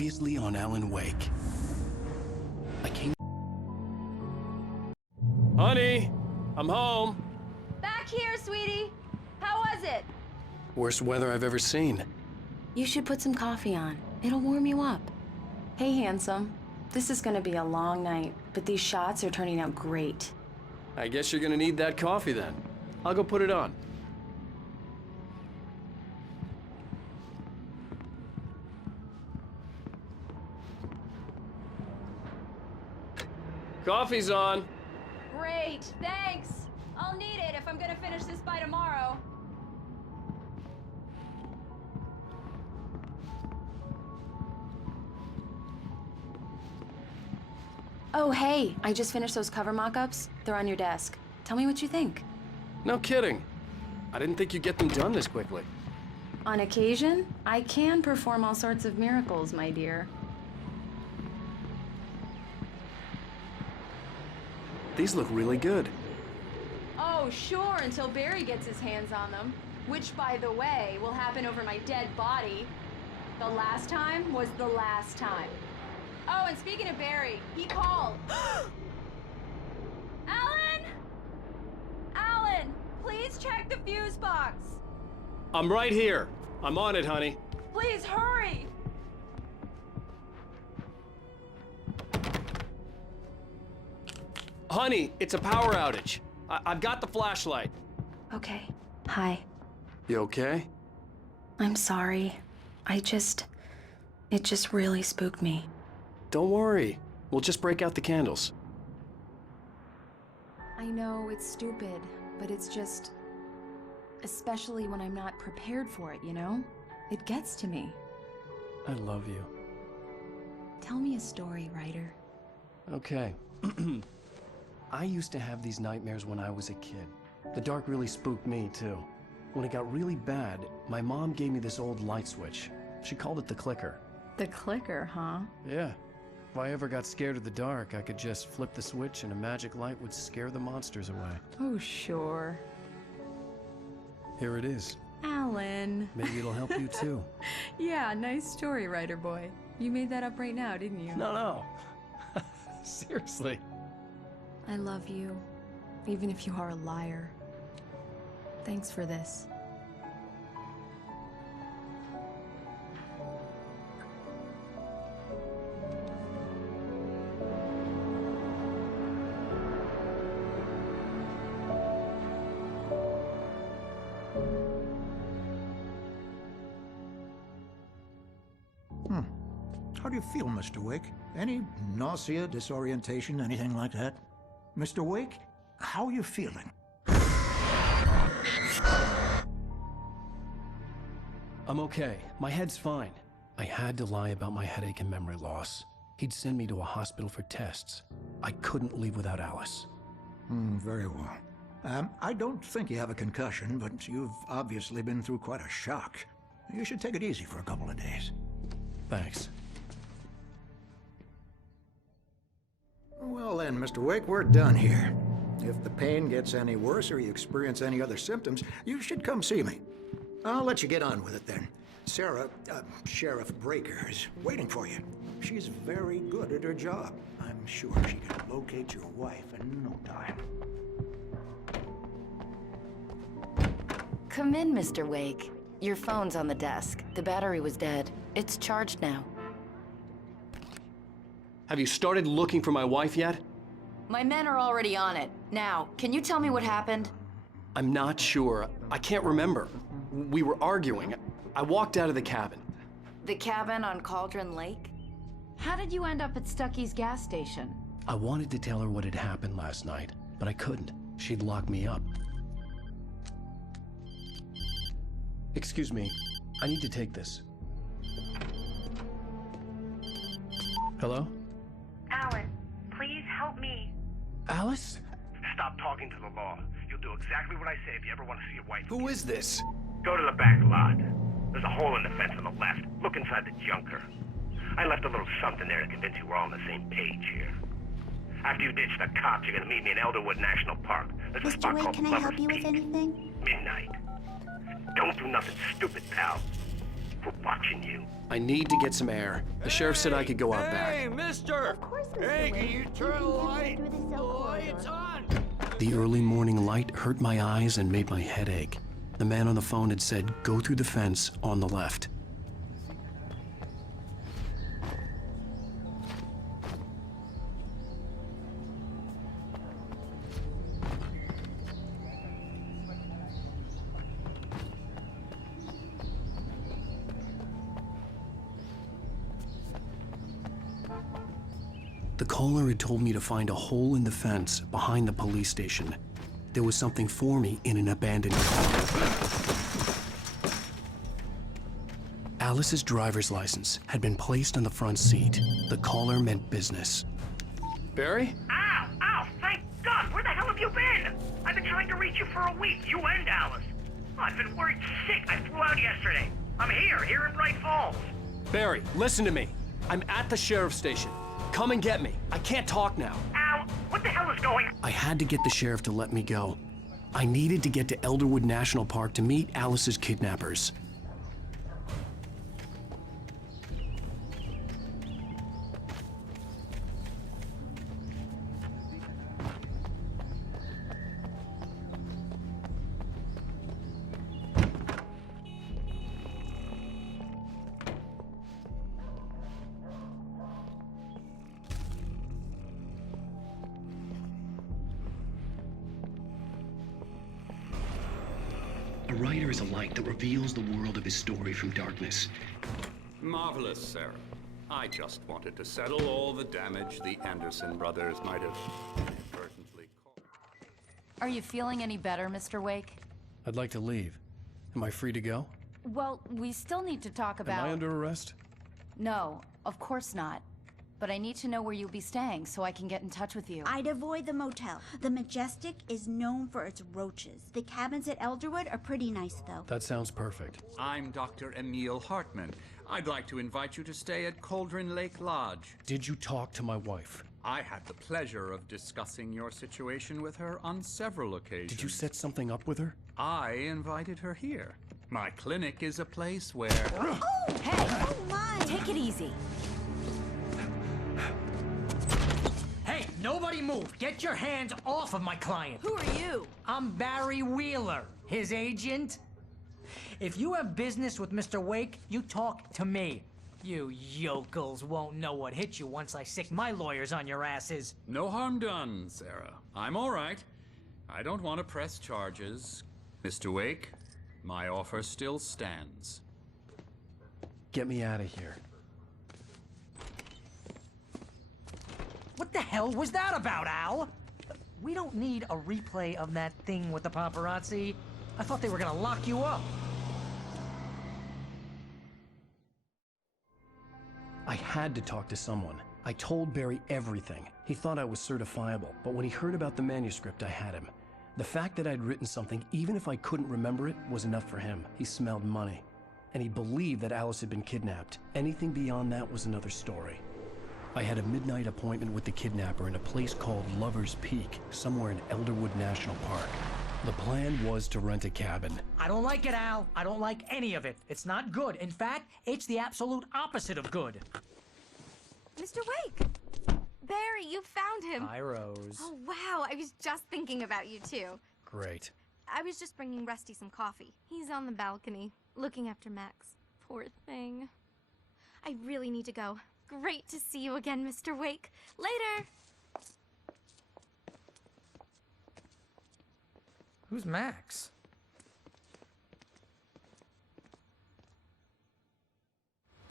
Previously on Alan Wake. I came... Honey, I'm home. Back here, sweetie. How was it? Worst weather I've ever seen. You should put some coffee on. It'll warm you up. Hey, handsome. This is gonna be a long night, but these shots are turning out great. I guess you're gonna need that coffee then. I'll go put it on. Coffee's on. Great, thanks. I'll need it if I'm gonna finish this by tomorrow. Oh, hey, I just finished those cover mock-ups. They're on your desk. Tell me what you think. No kidding. I didn't think you'd get them done this quickly. On occasion, I can perform all sorts of miracles, my dear. These look really good. Oh, sure, until Barry gets his hands on them. Which, by the way, will happen over my dead body. The last time was the last time. Oh, and speaking of Barry, he called. Alan! Alan, please check the fuse box. I'm right here. I'm on it, honey. Please hurry! Honey, it's a power outage. I've got the flashlight. Okay. Hi. You okay? I'm sorry. It just really spooked me. Don't worry. We'll just break out the candles. I know it's stupid, but it's just... especially when I'm not prepared for it, you know? It gets to me. I love you. Tell me a story, writer. Okay. I used to have these nightmares when I was a kid. The dark really spooked me, too. When it got really bad, my mom gave me this old light switch. She called it the clicker. The clicker, huh? Yeah. If I ever got scared of the dark, I could just flip the switch and a magic light would scare the monsters away. Oh, sure. Here it is. Alan. Maybe it'll help you, too. Yeah, nice story, writer boy. You made that up right now, didn't you? No. Seriously. I love you, even if you are a liar. Thanks for this. How do you feel, Mr. Wake? Any nausea, disorientation, anything like that? Mr. Wake, how are you feeling? I'm okay. My head's fine. I had to lie about my headache and memory loss. He'd send me to a hospital for tests. I couldn't leave without Alice. Very well. I don't think you have a concussion, but you've obviously been through quite a shock. You should take it easy for a couple of days. Thanks. Well then, Mr. Wake, we're done here. If the pain gets any worse or you experience any other symptoms, you should come see me. I'll let you get on with it then. Sarah, Sheriff Breaker, is waiting for you. She's very good at her job. I'm sure she can locate your wife in no time. Come in, Mr. Wake. Your phone's on the desk. The battery was dead. It's charged now. Have you started looking for my wife yet? My men are already on it. Now, can you tell me what happened? I'm not sure. I can't remember. We were arguing. I walked out of the cabin. The cabin on Cauldron Lake? How did you end up at Stucky's gas station? I wanted to tell her what had happened last night, but I couldn't. She'd lock me up. Excuse me. I need to take this. Hello? Alan, please help me. Alice? Stop talking to the law. You'll do exactly what I say if you ever want to see your wife. Who is this? Go to the back lot. There's a hole in the fence on the left. Look inside the junker. I left a little something there to convince you we're all on the same page here. After you ditch the cops, you're gonna meet me in Elderwood National Park. There's a spot Mr. Wake, called can I Lover's help you with Peak. anything? Midnight. Don't do nothing stupid, pal. for watching you. I need to get some air. The sheriff said I could go out back. Hey, mister! Hey, can you turn the lights on? The early morning light hurt my eyes and made my head ache. The man on the phone had said, go through the fence on the left. The caller had told me to find a hole in the fence behind the police station. There was something for me in an abandoned car. Alice's driver's license had been placed on the front seat. The caller meant business. Barry? Ow! Ow! Thank God! Where the hell have you been? I've been trying to reach you for a week, you and Alice. Oh, I've been worried sick. I flew out yesterday. I'm here in Bright Falls. Barry, listen to me. I'm at the sheriff's station. Come and get me. I can't talk now. Al, what the hell is going on? I had to get the sheriff to let me go. I needed to get to Elderwood National Park to meet Alice's kidnappers. A writer is a light that reveals the world of his story from darkness. Marvelous, Sarah. I just wanted to settle all the damage the Anderson brothers might have inadvertently caused. Are you feeling any better, Mr. Wake? I'd like to leave. Am I free to go? Well, we still need to talk about... Am I under arrest? No, of course not. But I need to know where you'll be staying so I can get in touch with you. I'd avoid the motel. The Majestic is known for its roaches. The cabins at Elderwood are pretty nice, though. That sounds perfect. I'm Dr. Emil Hartman. I'd like to invite you to stay at Cauldron Lake Lodge. Did you talk to my wife? I had the pleasure of discussing your situation with her on several occasions. Did you set something up with her? I invited her here. My clinic is a place where... Oh! Hey! Oh, my! Take it easy. Hey, nobody move! Get your hands off of my client! Who are you? I'm Barry Wheeler, his agent. If you have business with Mr. Wake, you talk to me. You yokels won't know what hit you once I sick my lawyers on your asses. No harm done, Sarah. I'm all right. I don't want to press charges. Mr. Wake, my offer still stands. Get me out of here. What the hell was that about, Al? We don't need a replay of that thing with the paparazzi. I thought they were gonna lock you up. I had to talk to someone. I told Barry everything. He thought I was certifiable, but when he heard about the manuscript, I had him. The fact that I'd written something, even if I couldn't remember it, was enough for him. He smelled money. And he believed that Alice had been kidnapped. Anything beyond that was another story. I had a midnight appointment with the kidnapper in a place called Lover's Peak, somewhere in Elderwood National Park. The plan was to rent a cabin. I don't like it, Al. I don't like any of it. It's not good. In fact, it's the absolute opposite of good. Mr. Wake! Barry, you found him! Hi, Rose. Oh, wow, I was just thinking about you, too. Great. I was just bringing Rusty some coffee. He's on the balcony, looking after Max. Poor thing. I really need to go. Great to see you again, Mr. Wake. Later! Who's Max?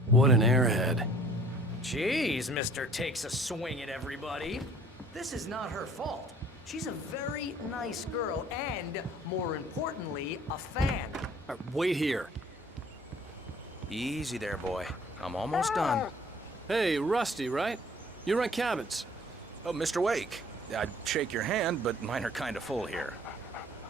What an airhead. Jeez, Mr. Takes a swing at everybody. This is not her fault. She's a very nice girl and, more importantly, a fan. Wait here. Easy there, boy. I'm almost done. Hey, Rusty, right? You rent cabins. Oh, Mr. Wake. I'd shake your hand, but mine are kind of full here.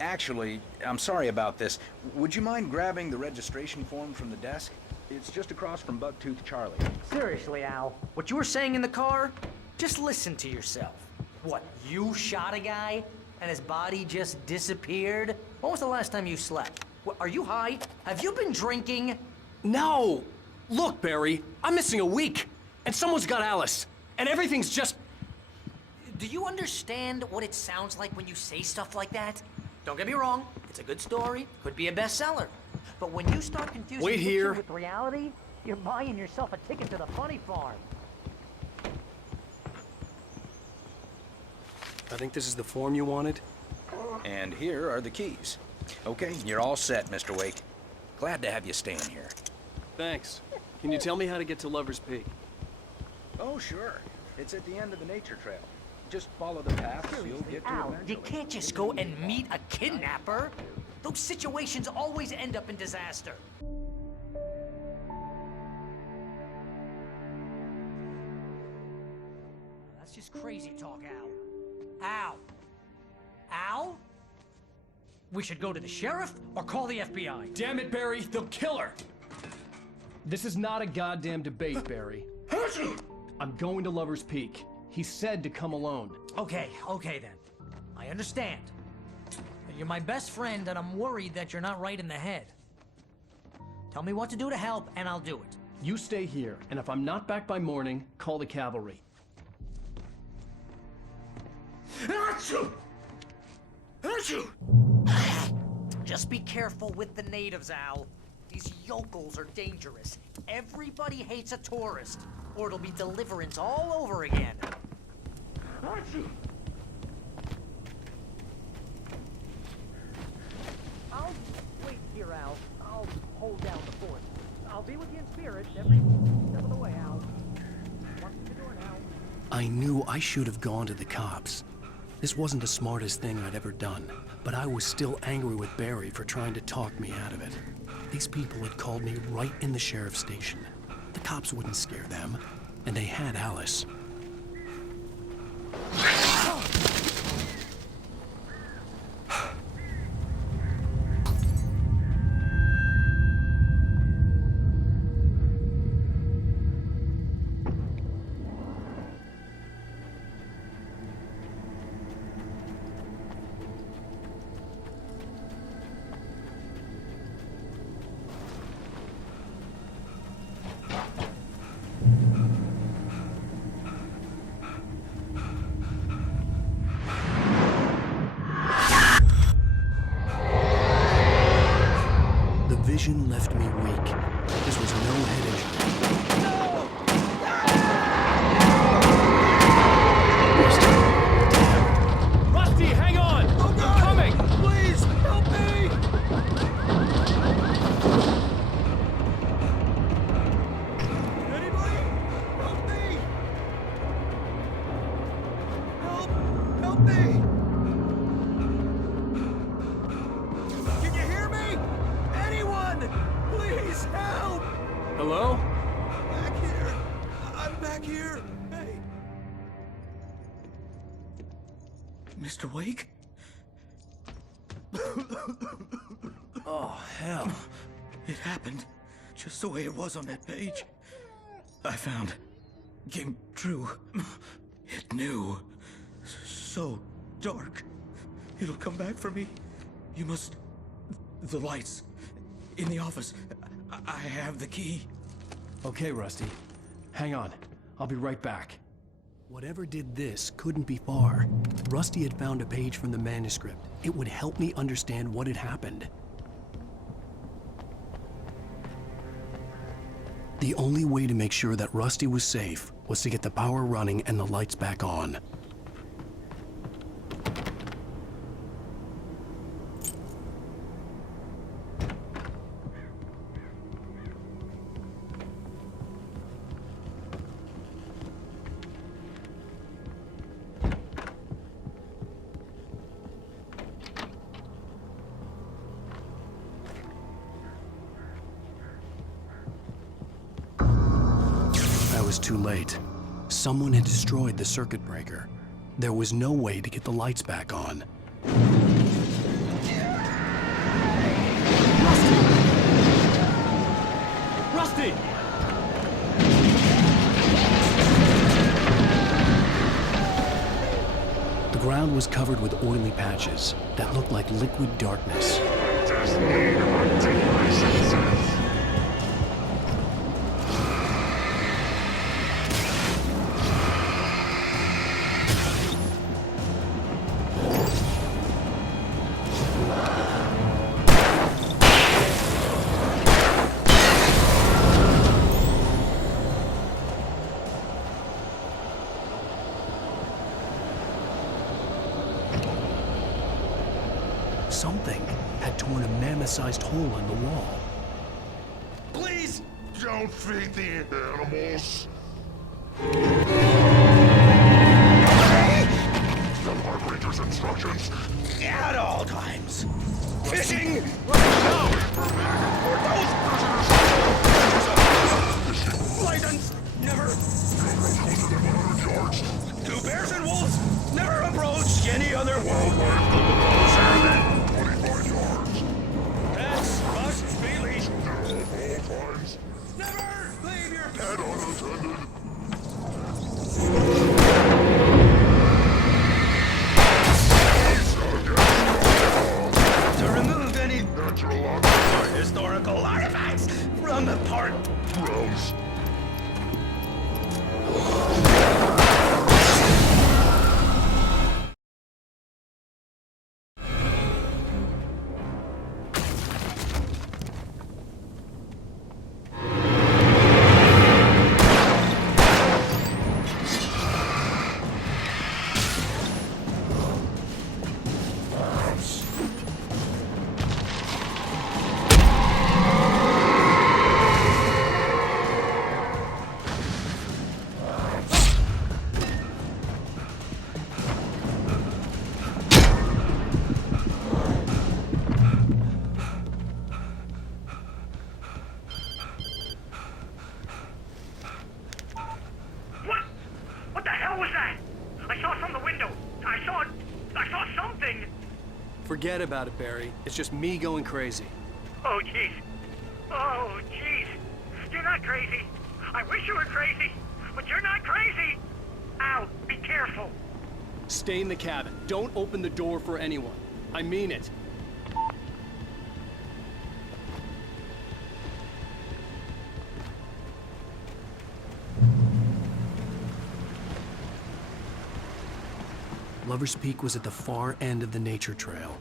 Actually, I'm sorry about this. Would you mind grabbing the registration form from the desk? It's just across from Bucktooth Charlie. Seriously, Al, what you were saying in the car, just listen to yourself. What, you shot a guy and his body just disappeared? When was the last time you slept? What, are you high? Have you been drinking? No! Look, Barry, I'm missing a week, and someone's got Alice, and everything's just... Do you understand what it sounds like when you say stuff like that? Don't get me wrong, it's a good story, could be a bestseller. But when you start confusing Wait fiction here. with reality, you're buying yourself a ticket to the funny farm. I think this is the form you wanted. And here are the keys. Okay, you're all set, Mr. Wake. Glad to have you staying here. Thanks. Can you tell me how to get to Lover's Peak? Oh, sure. It's at the end of the nature trail. Just follow the path, you'll get to it Al, eventually. you can't just go and meet a kidnapper. Those situations always end up in disaster. That's just crazy talk, Al. Al? Al? We should go to the sheriff or call the FBI. Damn it, Barry, they'll kill her! This is not a goddamn debate, Barry. I'm going to Lover's Peak. He said to come alone. Okay then. I understand. You're my best friend, and I'm worried that you're not right in the head. Tell me what to do to help, and I'll do it. You stay here, and if I'm not back by morning, call the cavalry. Achoo! Achoo! Just be careful with the natives, Al. These yokels are dangerous. Everybody hates a tourist, or it'll be Deliverance all over again. Achoo! I'll wait here, Al. I'll hold down the fort. I'll be with you in spirit every step of the way, Al. Watch what you're doing, Al. I knew I should have gone to the cops. This wasn't the smartest thing I'd ever done, but I was still angry with Barry for trying to talk me out of it. These people had called me right in the sheriff's station. The cops wouldn't scare them, and they had Alice. Vision left me weak. This was no head injury. Rusty, hang on! Oh, God! I'm coming! Please, help me! Anybody? Help me! Help me! Can you hear me? Anyone! Please help! Hello? Back here. I'm back here. Hey. Mr. Wake? Oh, hell. It happened just the way it was on that page. I found. Came true. It knew. So dark. It'll come back for me. You must... The lights. In the office. I have the key. Okay, Rusty. Hang on. I'll be right back. Whatever did this couldn't be far. Rusty had found a page from the manuscript. It would help me understand what had happened. The only way to make sure that Rusty was safe was to get the power running and the lights back on. I was too late. Someone had destroyed the circuit breaker. There was no way to get the lights back on. Rusty! The ground was covered with oily patches that looked like liquid darkness. Something had torn a mammoth-sized hole in the wall. Please! Don't feed the animals. Follow our Ranger's instructions. At all times. Fishing! License! Never! Closer than 100 yards. 2 bears and wolves! Never approach any other Wildlife from the mountains. 25 yards. Pets must be leashed. At all times. Never leave your Pet unattended. To remove any Natural or historical artifacts from the park. grounds. What the hell was that? I saw from the window. I saw something. Forget about it, Barry. It's just me going crazy. Oh, jeez. Oh, jeez. You're not crazy. I wish you were crazy, but you're not crazy. Ow, be careful. Stay in the cabin. Don't open the door for anyone. I mean it. Lover's Peak was at the far end of the nature trail.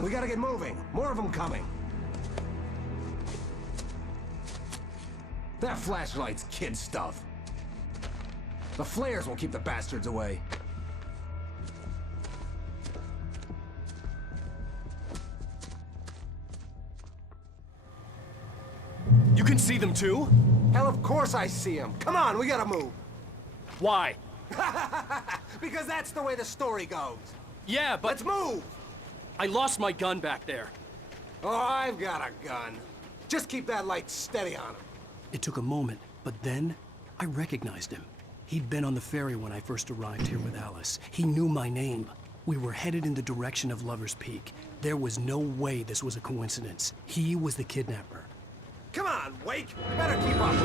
on, we gotta get moving. More of them coming. That flashlight's kid stuff. The flares will keep the bastards away. You can see them too? Hell, of course I see them. Come on, we gotta move. Why? Because that's the way the story goes. Yeah, but... Let's move! I lost my gun back there. Oh, I've got a gun. Just keep that light steady on him. It took a moment, but then I recognized him. He'd been on the ferry when I first arrived here with Alice. He knew my name. We were headed in the direction of Lover's Peak. There was no way this was a coincidence. He was the kidnapper. Come on, Wake! You better keep up.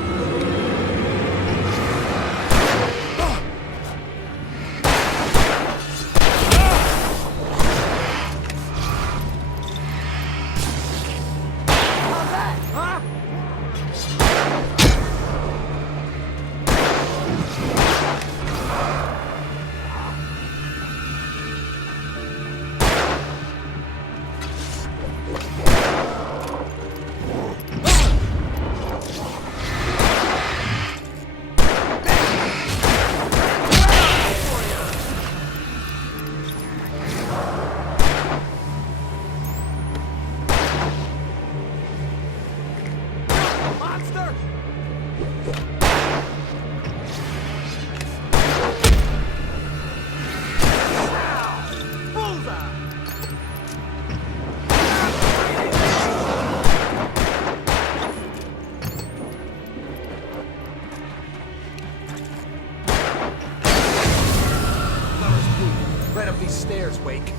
Right up these stairs, Wake.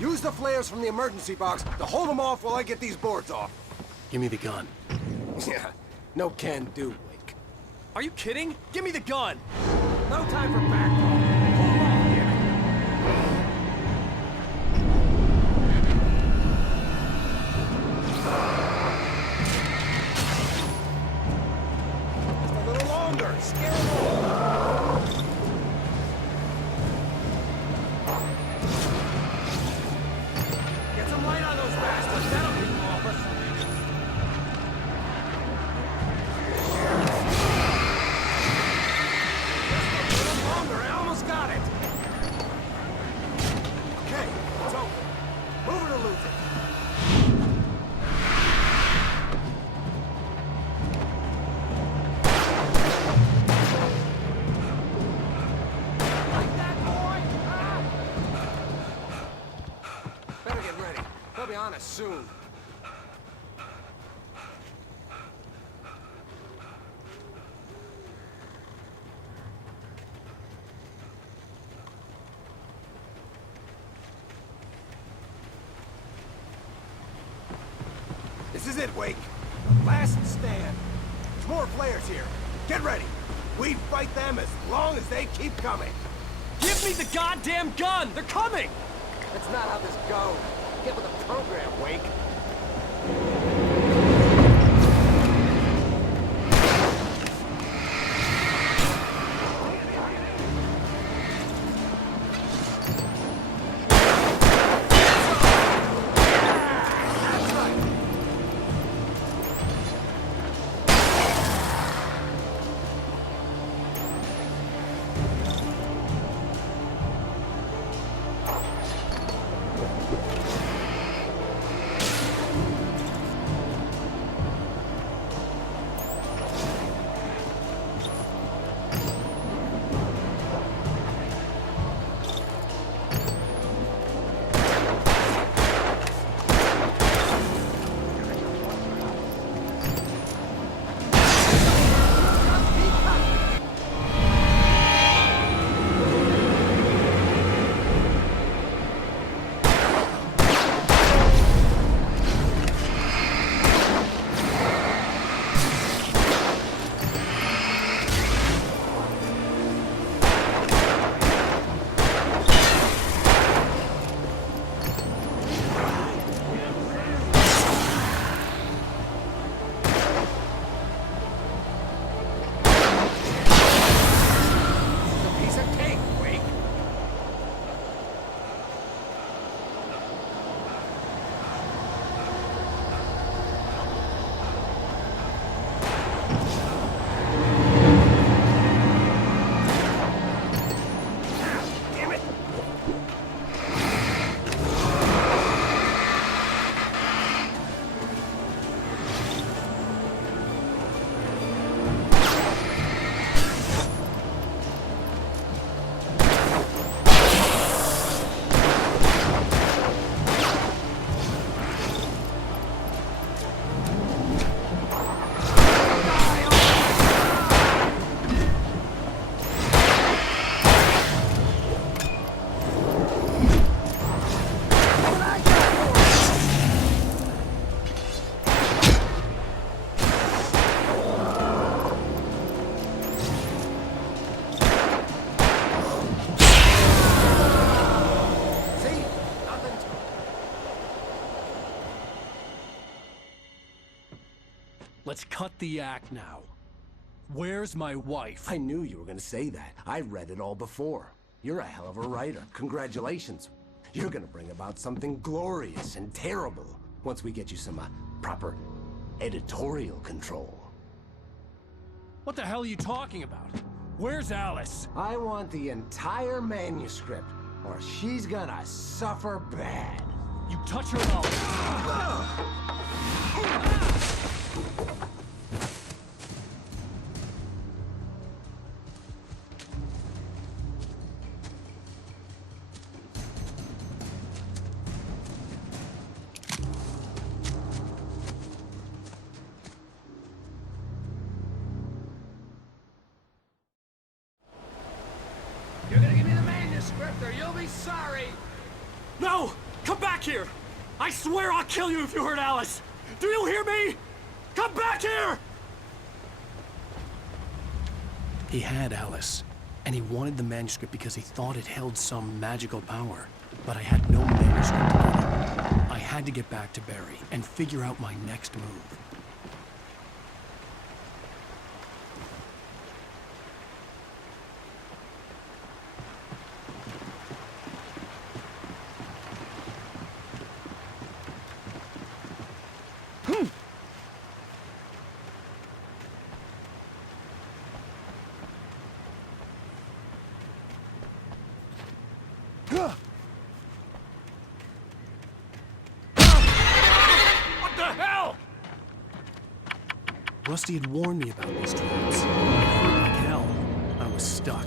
Use the flares from the emergency box to hold them off while I get these boards off. Give me the gun. Yeah, no can do, Wake. Are you kidding? Give me the gun! No time for back talk. Hold on here. Just a little longer. Scare them all. Get some light on those bastards. That'll keep them off us. Just a little longer. I almost got it. Okay, it's open. Move it or lose it. Like that, boy? Huh? Better get ready. They'll be on us soon. This is it, Wake. Last stand. There's more flares here. Get ready. We fight them as long as they keep coming. Give me the goddamn gun! They're coming! That's not how this goes. Get with the program, Wake. That's right. Let's cut the act now. Where's my wife? I knew you were gonna say that. I read it all before. You're a hell of a writer. Congratulations. You're gonna bring about something glorious and terrible once we get you some proper editorial control. What the hell are you talking about? Where's Alice? I want the entire manuscript, or she's gonna suffer bad. You touch her and You're gonna give me the manuscript or you'll be sorry! No! Come back here! I swear I'll kill you if you hurt Alice! Do you hear me? Come back here! He had Alice, and he wanted the manuscript because he thought it held some magical power. But I had no manuscript to give him. I had to get back to Barry and figure out my next move. What the hell? Rusty had warned me about these traps. It hurt like hell. I was stuck.